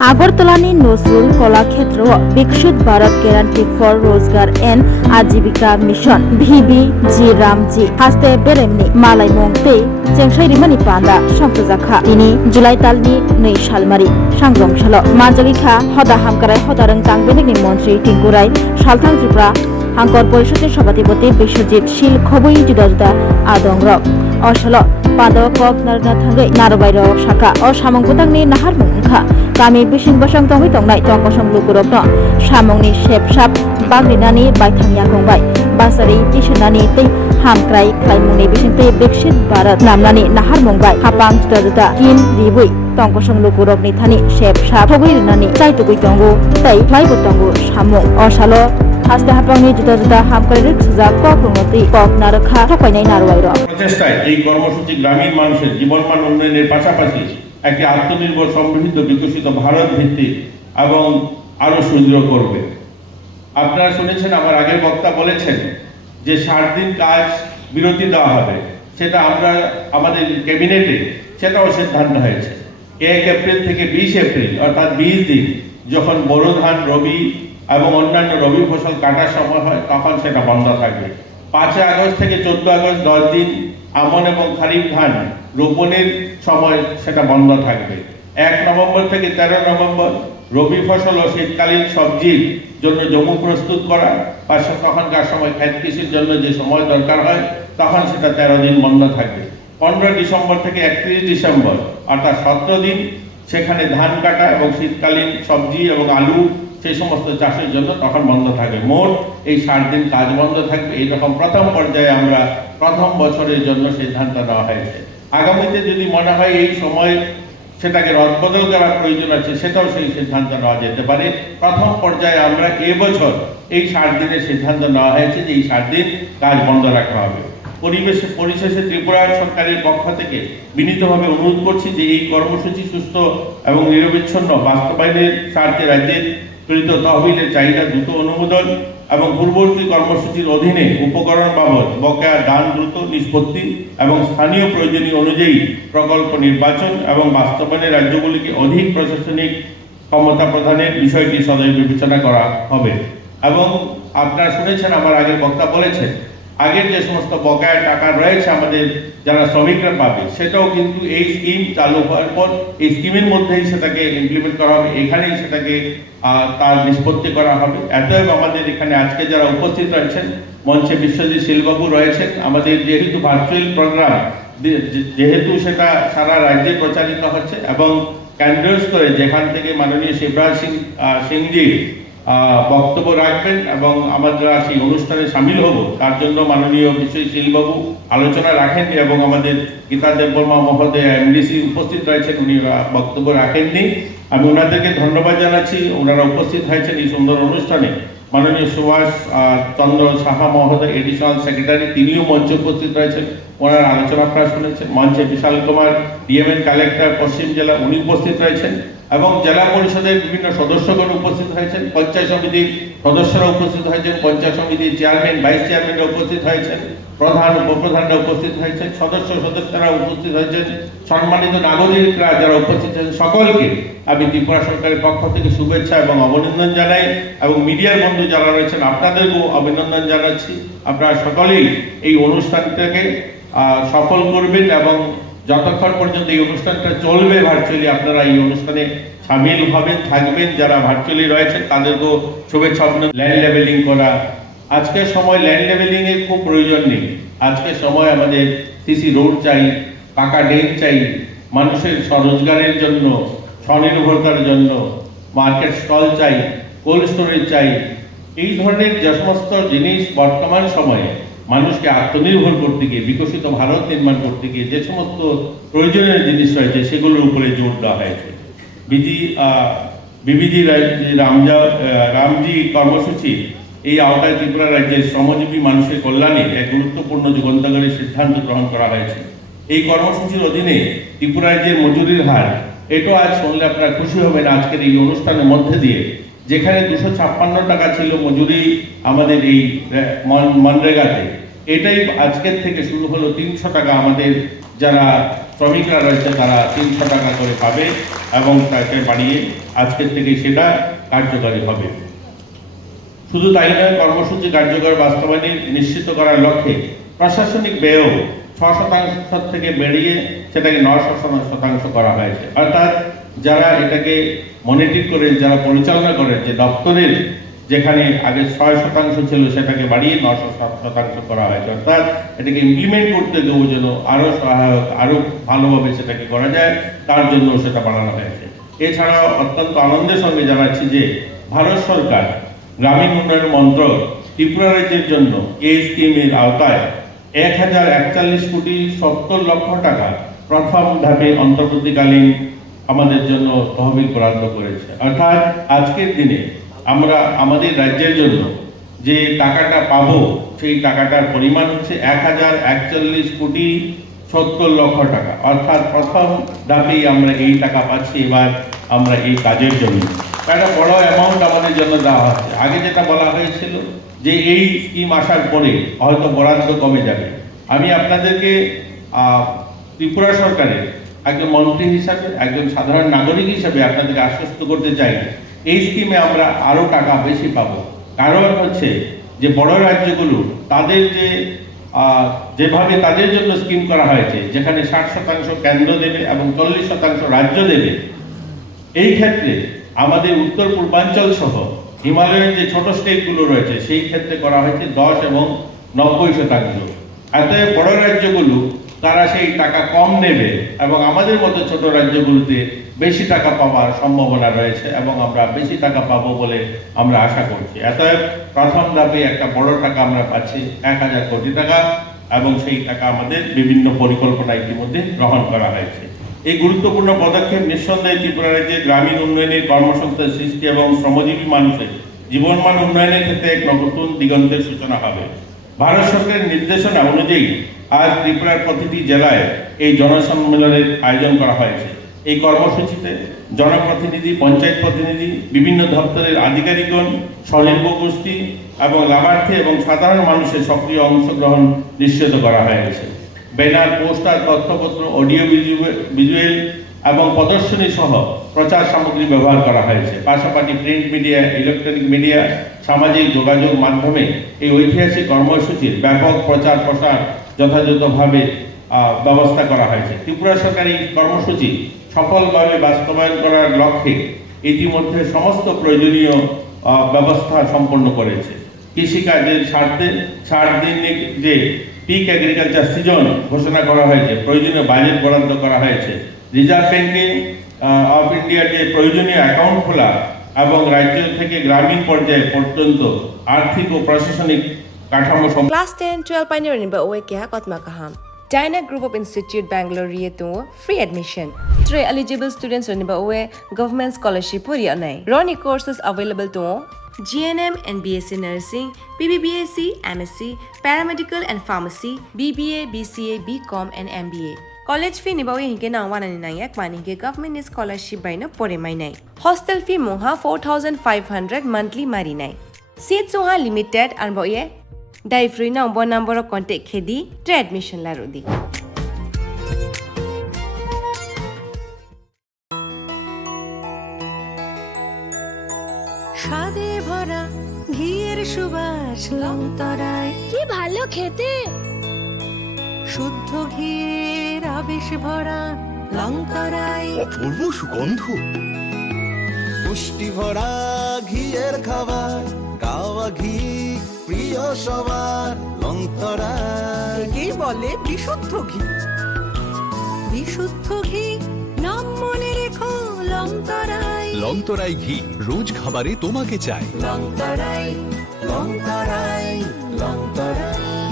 আগরতলাની નોસુલ કલાક્ષેત્ર વિકસિત Bharat guarantee four રોજગાર and આજીવિકા મિશન VBG રામજી હાસ્તે બેરેમની માલાय मंगते जेंसाइरिमानि पान्दा संप्रजाखा दिनै जुलाइ दालनि 2 सालमारि सांग्रांसाल मानजागिखा हदा हामकाराय हदारं तांबेनेगनि मन्त्रि टिंकुराय सालथां त्रिपुरा हांकर परिषदनि सभापति बिश्वजित शील खबुइ जुदा जुदा आदंग्रक असल पान्दाव कक नारना थांगै नारबायर शाखा अ सामंगुतांनि नाहार मुंखा गामि बिसिं बसं तंगै तंनाय तंगसं लुकुरकनो सामंनि सेबसाब बाग्रिनानि बायथांया गंबाय बासारि तिसनानि तै हामक्राय खायमुंनि बिसिंते विकसित भारत नामनानि नाहार मुंबाय हापां जुदा जुदा किन रिबुइ तंगसं लुकुरकनि थानि सेबसाब थगैरनानि ताइतुगै तंगु तै फ्लाइबो तंगु सामं असालो হাসতে হাপাংনি जुदा जुदा হামকারের সুজা কক রঙতি কক নারখা ঠকাইনাই নারওয়াইর প্রচেষ্টায় এই কর্মসূচি গ্রামীণ মানুষের জীবনমান উন্নয়নের পাশাপাশি একটি আত্মনির্ভর সমৃদ্ধ বিকশিত ভারত ভিত্তিক এবং আরো সুদৃঢ় করবে। আপনারা শুনেছেন, আমার আগের বক্তা বলেছেন যে 60 দিন কাজ বিরতি দেওয়া হবে, সেটা আমরা আমাদের ক্যাবিনেটে সেটাও সিদ্ধান্ত হয়েছে। 1 এপ্রিল থেকে 20 এপ্রিল অর্থাৎ 20 দিন যখন বোরো ধান, রবি এবং অন্যান্য রবি ফসল কাটার সময় হয় তখন সেটা বন্ধ থাকবে। 5 আগস্ট থেকে 14 আগস্ট 10 দিন আমন এবং খারিফ ধান রোপণের সময় সেটা বন্ধ থাকবে। 1 নভেম্বর থেকে 13 নভেম্বর রবি ফসল ও শীতকালীন সবজির জন্য জমি প্রস্তুত করা বা তখনকার সময় ক্ষেত কৃষির জন্য যে সময় দরকার হয় তখন সেটা 13 দিন বন্ধ থাকবে। 15 ডিসেম্বর থেকে 31 ডিসেম্বর অর্থাৎ 17 দিন সেখানে ধান কাটা এবং শীতকালীন সবজি এবং আলু সেই সমস্ত চাষের জন্য তখন বন্ধ থাকবে। মোট এই 60 দিন কাজ বন্ধ থাকবে। এইরকম প্রথম পর্যায়ে আমরা প্রথম বছরের জন্য সিদ্ধান্ত নেওয়া হয়েছে। আগামীতে যদি মনে হয় এই সময় সেটাকে রদবদল করার প্রয়োজন আছে, সেটাও সেই সিদ্ধান্ত নেওয়া যেতে পারে। প্রথম পর্যায়ে আমরা এবছর এই 60 দিনের সিদ্ধান্ত নেওয়া হয়েছে যে এই 60 দিন কাজ বন্ধ রাখা হবে। পরিশেষে ত্রিপুরা সরকারের পক্ষ থেকে বিনীতভাবে অনুরোধ করছি যে এই কর্মসূচি সুস্থ এবং নিরবিচ্ছিন্ন বাস্তবায়নের স্বার্থে রাজ্যের প্রেরিত তহবিলের চাহিদা দ্রুত অনুমোদন এবং পূর্ববর্তী কর্মসূচির অধীনে উপকরণ বাবদ বকেয়া দান দ্রুত নিষ্পত্তি এবং স্থানীয় প্রয়োজনীয় অনুযায়ী প্রকল্প নির্বাচন এবং বাস্তবায়নে রাজ্যগুলিকে অধিক প্রশাসনিক ক্ষমতা প্রদানের বিষয়টি সদয় বিবেচনা করা হবে। এবং আপনারা শুনেছেন, আমার আগের বক্তা বলেছেন, আগের যে সমস্ত বকেয়া টাকা রয়েছে আমাদের যারা শ্রমিকরা পাবে সেটাও কিন্তু এই স্কিম চালু হওয়ার পর এই স্কিমের মধ্যেই সেটাকে ইমপ্লিমেন্ট করা হবে, এখানেই সেটাকে তার নিষ্পত্তি করা হবে। এতএব আমাদের এখানে আজকে যারা উপস্থিত রয়েছেন, মঞ্চে বিশ্বজিৎ শীলবাবু রয়েছেন, আমাদের যেহেতু ভার্চুয়াল প্রোগ্রাম যেহেতু সেটা সারা রাজ্যে প্রচারিত হচ্ছে এবং কেন্দ্রীয় স্তরে যেখান থেকে মাননীয় শিবরাজ সিংজি বক্তব্য রাখবেন এবং আমরা সেই অনুষ্ঠানে সামিল হব, তার জন্য মাননীয় বিশ্বজিৎ শীলবাবু আলোচনা রাখেননি এবং আমাদের গীতা দেববর্মা মহোদয় MDC উপস্থিত রয়েছেন, উনি বক্তব্য রাখেননি। আমি ওনাদেরকে ধন্যবাদ জানাচ্ছি, ওনারা উপস্থিত হয়েছেন এই সুন্দর অনুষ্ঠানে। মাননীয় সুভাষ চন্দ্র সাহা মহোদয় এডিশনাল সেক্রেটারি, তিনিও মঞ্চে উপস্থিত রয়েছেন, ওনার আলোচনা আপনারা শুনেছেন। মঞ্চে বিশাল কুমার DMN কালেক্টর পশ্চিম জেলা, উনি উপস্থিত রয়েছেন এবং জেলা পরিষদের বিভিন্ন সদস্যগণ উপস্থিত হয়েছেন, পঞ্চায়েত সমিতির সদস্যরা উপস্থিত হয়েছেন, পঞ্চায়েত সমিতির চেয়ারম্যান, ভাইস চেয়ারম্যানরা উপস্থিত হয়েছেন, প্রধান উপপ্রধানরা উপস্থিত হয়েছেন, সদস্যরা উপস্থিত হয়েছেন, সম্মানিত নাগরিকরা যারা উপস্থিত হয়েছেন, সকলকে আমি ত্রিপুরা সরকারের পক্ষ থেকে শুভেচ্ছা এবং অভিনন্দন জানাই এবং মিডিয়ার বন্ধু যারা রয়েছেন আপনাদেরকেও অভিনন্দন জানাচ্ছি। আপনারা সকলেই এই অনুষ্ঠানটাকে সফল করবেন এবং যতক্ষণ পর্যন্ত এই অনুষ্ঠানটা চলবে ভার্চুয়ালি আপনারা এই অনুষ্ঠানে সামিল হবেন, থাকবেন। যারা ভার্চুয়ালি রয়েছেন তাদেরকেও শুভেচ্ছা অভিনন্দন। ল্যান্ড লেভেলিং করা, আজকের সময় ল্যান্ড লেভেলিং এর খুব প্রয়োজন নেই। আজকের সময় আমাদের সিসি রোড চাই, পাকা ড্রেন চাই, মানুষের স্বরোজগারের জন্য, স্বনির্ভরতার জন্য মার্কেট স্টল চাই, কোল্ড স্টোরেজ চাই। এই ধরনের যে সমস্ত জিনিস বর্তমান সময়ে মানুষকে আত্মনির্ভর করতে গিয়ে, বিকশিত ভারত নির্মাণ করতে গিয়ে যে সমস্ত প্রয়োজনীয় জিনিস রয়েছে সেগুলোর উপরে জোর দেওয়া হয়েছে। বিবিজি রামজি কর্মসূচি এই আওতায় ত্রিপুরা রাজ্যের শ্রমজীবী মানুষের কল্যাণে এক গুরুত্বপূর্ণ যুগান্তকারী সিদ্ধান্ত গ্রহণ করা হয়েছে। এই কর্মসূচির অধীনে ত্রিপুরা রাজ্যের মজুরির হার, এটাও আজ শুনলে আপনারা খুশি হবেন আজকের এই অনুষ্ঠানের মধ্যে দিয়ে, যেখানে 256 টাকা ছিল মজুরি আমাদের এই মনরেগাতে, এটাই আজকের থেকে শুরু হলো 300 টাকা আমাদের যারা শ্রমিকরা রয়েছে তারা 300 টাকা করে পাবে এবং তাকে বাড়িয়ে আজকের থেকে সেটা কার্যকারী হবে। শুধু তাই নয়, কর্মসূচি কার্যকর বাস্তবায়ন নিশ্চিত করার লক্ষ্যে প্রশাসনিক ব্যয়ও 6% থেকে বেড়িয়ে সেটাকে 9% করা হয়েছে। অর্থাৎ যারা এটাকে মনিটর করেন, যারা পরিচালনা করেন, যে দপ্তরের যেখানে আগে 6% ছিল সেটাকে বাড়িয়ে 9% করা হয়েছে। অর্থাৎ এটাকে ইমপ্লিমেন্ট করতে গিয়েও যেন আরও সহায়ক, আরও ভালোভাবে সেটাকে করা যায়, তার জন্য সেটা বাড়ানো হয়েছে। এছাড়াও অত্যন্ত আনন্দের সঙ্গে জানাচ্ছি যে ভারত সরকার গ্রামীণ উন্নয়ন মন্ত্রক ত্রিপুরা রাজ্যের জন্য এই স্কিমের আওতায় 1041 কোটি 70 লক্ষ টাকা প্রথম ধাপে অন্তর্বর্তীকালীন আমাদের জন্য তহবিল বরাদ্দ করেছে। অর্থাৎ আজকের দিনে আমরা আমাদের রাজ্যের জন্য যে টাকাটা পাবো সেই টাকাটার পরিমাণ হচ্ছে 1041 কোটি 70 লক্ষ টাকা। অর্থাৎ প্রথম ধাপেই আমরা এই টাকা পাচ্ছি এবার আমরা এই কাজের জন্য। একটা বড় অ্যামাউন্ট আমাদের জন্য দেওয়া হচ্ছে। আগে যেটা বলা হয়েছিল যে এই স্কিম আসার পরে হয়তো বরাদ্দ কমে যাবে। আমি আপনাদেরকে ত্রিপুরা সরকারের একজন মন্ত্রী হিসাবে, একজন সাধারণ নাগরিক হিসাবে আপনাদেরকে আশ্বস্ত করতে চাই, এই স্কিমে আমরা আরও টাকা বেশি পাবো। কারণ হচ্ছে যে বড় রাজ্যগুলো তাদের যেভাবে তাদের জন্য স্কিম করা হয়েছে, যেখানে 60% কেন্দ্র দেবে এবং 40% রাজ্য দেবে, এই ক্ষেত্রে আমাদের উত্তর পূর্বাঞ্চল সহ হিমালয়ের যে ছোট স্টেটগুলো রয়েছে সেই ক্ষেত্রে করা হয়েছে 10 এবং 90%। অতএব বড় রাজ্যগুলো তারা সেই টাকা কম নেবে এবং আমাদের মতো ছোট রাজ্যগুলোতে বেশি টাকা পাওয়ার সম্ভাবনা রয়েছে এবং আমরা বেশি টাকা পাবো বলে আমরা আশা করছি। অতএব প্রথম ধাপে একটা বড় টাকা আমরা পাচ্ছি 1000 কোটি টাকা এবং সেই টাকা আমাদের বিভিন্ন পরিকল্পনা ইতিমধ্যে গ্রহণ করা হয়েছে। এই গুরুত্বপূর্ণ পদক্ষেপ নিঃসন্দেহে ত্রিপুরা রাজ্যের গ্রামীণ উন্নয়নের, কর্মসংস্থান সৃষ্টি এবং শ্রমজীবী মানুষের জীবনমান উন্নয়নের ক্ষেত্রে এক নতুন দিগন্তের সূচনা হবে। ভারত সরকারের নির্দেশনা অনুযায়ী আজ ত্রিপুরার প্রতিটি জেলায় এই জনসম্মেলনের আয়োজন করা হয়েছে। এই কর্মসূচিতে জনপ্রতিনিধি, পঞ্চায়েত প্রতিনিধি, বিভিন্ন দপ্তরের আধিকারিকগণ, স্বনির্ভ গোষ্ঠী এবং লাভার্থী এবং সাধারণ মানুষের সক্রিয় অংশগ্রহণ নিশ্চিত করা হয়েছে। ব্যানার, পোস্টার, তথ্যপত্র, অডিও ভিজুয়াল এবং প্রদর্শনী সহ প্রচার সামগ্রী ব্যবহার করা হয়েছে। পাশাপাশি প্রিন্ট মিডিয়া, ইলেকট্রনিক মিডিয়া, সামাজিক যোগাযোগ মাধ্যমে এই ঐতিহাসিক কর্মসূচির ব্যাপক প্রচার প্রসার যথাযথভাবে ব্যবস্থা করা হয়েছে। ত্রিপুরা সরকার এই কর্মসূচি সফলভাবে বাস্তবায়ন করার লক্ষ্যে ইতিমধ্যে সমস্ত প্রয়োজনীয় ব্যবস্থা সম্পন্ন করেছে। কৃষিকাজের স্বার্থে যে পিক এগ্রিকালচার সিজন ঘোষণা করা হয়েছে, প্রয়োজনীয় বাজেট বরাদ্দ করা হয়েছে। রিজার্ভ ব্যাংকিং অফ ইন্ডিয়ার যে প্রয়োজনীয় অ্যাকাউন্ট খোলা এবং রাজ্য থেকে গ্রামীণ পর্যায়ে পর্যন্ত আর্থিক ও প্রশাসনিক কাঠামো। Class 10, 12 pioneer ba oe kya kotma kaham. Dyna Group of Institute Bangalore to free admission. 3 eligible students ba oe government scholarship puri anai. Roni courses available to GNM and BSc Nursing, BBBSc, MSc, Paramedical and Pharmacy, BBA, BCA, BCom and MBA. College fee ni ba oe hinke na wana ni nai mani ke government scholarship by na pore mai nai. Hostel fee moha 4500 monthly mari nai. Seats soha limited and ba oe Dai free na umbo number of contact khedi tre admission la rodi. স্বাদে ভরা ঘিয়ের সুবাস লংতরায়, কি ভালো খেতে। শুদ্ধ ঘিয়ের আবেশ ভরা লংতরায়, অপূর্ব সুগন্ধ, পুষ্টি ভরা ঘিয়ের খাবার, গাওয়া ঘি প্রিয় সবার লংতরায়। একেই বলে বিশুদ্ধ ঘি। বিশুদ্ধ ঘি নাম মনে রেখো লংতরায়। লংতরাই ঘি রোজ খাবারে তোমাকে চাই। লংতরায়, লংতরায়, লংতরায়।